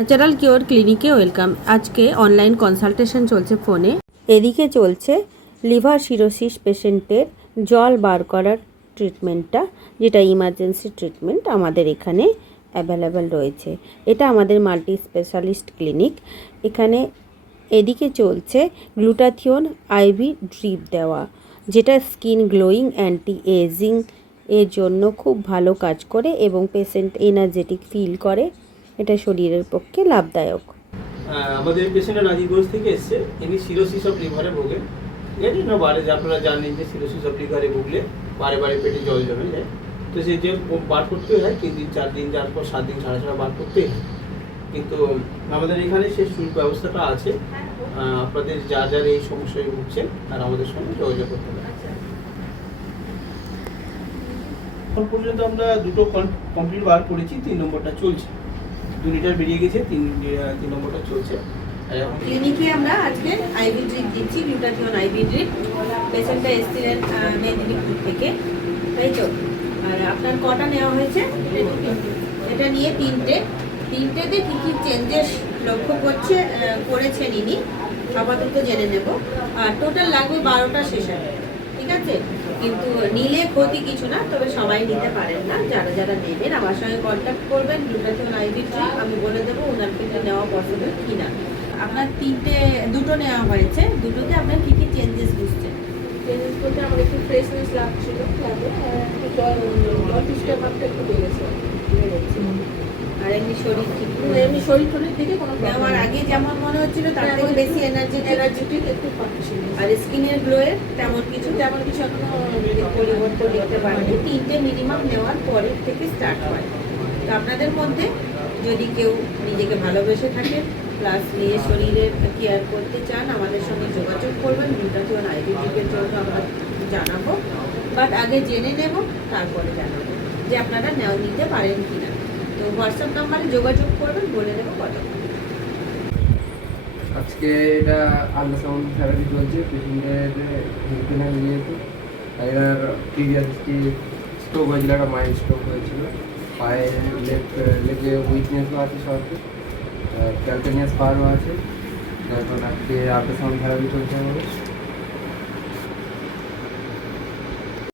Natural cure ক্লিনিকে welcome. আজকে online consultation চলছে ফোনে। এদিকে চলছে লিভার সিরোসিস পেশেন্টের জল বার করার ট্রিটমেন্টটা, যেটা ইমার্জেন্সি ট্রিটমেন্ট আমাদের এখানে অ্যাভেলেবেল রয়েছে। এটা আমাদের মাল্টি স্পেশালিস্ট ক্লিনিক। এখানে এদিকে চলছে গ্লুটাথিওন আইভি ড্রিপ দেওয়া, যেটা স্কিন গ্লোয়িং অ্যান্টি এজিং এর জন্য খুব ভালো কাজ করে এবং পেশেন্ট এনার্জেটিক ফিল করে। এটা শরীরের পক্ষে লাভদায়ক। আমাদের পেশেন্টরা রাজীবগঞ্জ থেকে এসছে। ইনি সিরোসিস অফ লিভারে ভোগেন। ঠিক আছে না, বারে যে আপনারা জানেন যে সিরোসিস অফ লিভারে ভুগলে বারে বারে পেটে জল জমে যায়। তো সেই যে বার করতে হয় 3 দিন 4 দিন, যার পর 7 দিন ছাড়া ছাড়া বার করতেই হয়। কিন্তু আমাদের এখানে সেই ব্যবস্থাটা আছে। আপনাদের যা যার এই সমস্যায় ভুগছেন তারা আমাদের সঙ্গে যোগাযোগ করতে পারে। এখন পর্যন্ত আমরা দুটো কমপ্লিট বার করেছি, 3 নম্বরটা চলছে। 2 লিটার বেরিয়ে গেছে, 3 নম্বরটা চলছে। ক্লিনিকে আমরা আজকে আইভি ড্রিপ দিচ্ছি, গ্লুটাথিওন আইভি ড্রিপ। পেশেন্টটা এসেছিলেন মেদিনীপুর থেকে, তাই তো? আর আপনার কটা নেওয়া হয়েছে? এটা নিয়ে তিনটেতে কী কী চেঞ্জেস লক্ষ্য করেছেন ইনি আপাতত জেনে নেব। আর টোটাল লাগবে 12টা সেশন, ঠিক আছে? কিন্তু নিলে ক্ষতি কিছু না, তবে সবাই নিতে পারেন না। যারা যারা নেবেন আমার সঙ্গে কন্ট্যাক্ট করবেন। গ্লুটাথিওন আইভি ড্রিপ আমি বলে দেবো ওনার থেকে নেওয়া পসিবল কি না। আপনার দুটো নেওয়া হয়েছে, দুটোতে আপনার কী কী চেঞ্জেস বুঝছেন? চেঞ্জেস বলতে আমার একটু ফ্রেশনেস লাগছিল, জল পিসটা ভাবটা একটু বেড়েছে। আর এমনি শরীর ঠিক এমনি শরীর টরীর দিকে কোনো নেওয়ার আগে যেমন মনে হচ্ছিল তার থেকে বেশি এনার্জেটিক একটু পাচ্ছিল। আর স্কিনের গ্লোয়ের তেমন কিছু এখনো পরিবর্তন দেখতে পারেনি। 3টে মিনিমাম নেওয়ার পরের থেকে স্টার্ট হয়। তো আপনাদের মধ্যে যদি কেউ নিজেকে ভালোবেসে থাকেন প্লাস নিজের শরীরের কেয়ার করতে চান, আমাদের সঙ্গে যোগাযোগ করবেন। গ্লুটাথিওন আইভি ড্রিপের জন্য আমরা জানাবো, বাট আগে জেনে নেব, তারপরে জানাবো যে আপনারা নিতে পারেন কিনা। তো হোয়াটসঅ্যাপ নাম্বারে যোগাযোগ করবেন, বলে দেবো কত। আজকে এটা আল্ট্রাসাউন্ড থেরাপি চলছে পেশেন্টের হেলথিনার যেহেতু। এনার প্রিভিয়াসলি স্ট্রোক হয়েছিল, একটা মাইল্ড স্ট্রোক হয়েছিল। পায়ে লেগে উইকনেসও আছে, সাথে ক্যালকেনিয়াস পাওয়ারও আছে। তারপর আজকে আল্ট্রাসাউন্ড থেরাপি চলছে আমাদের।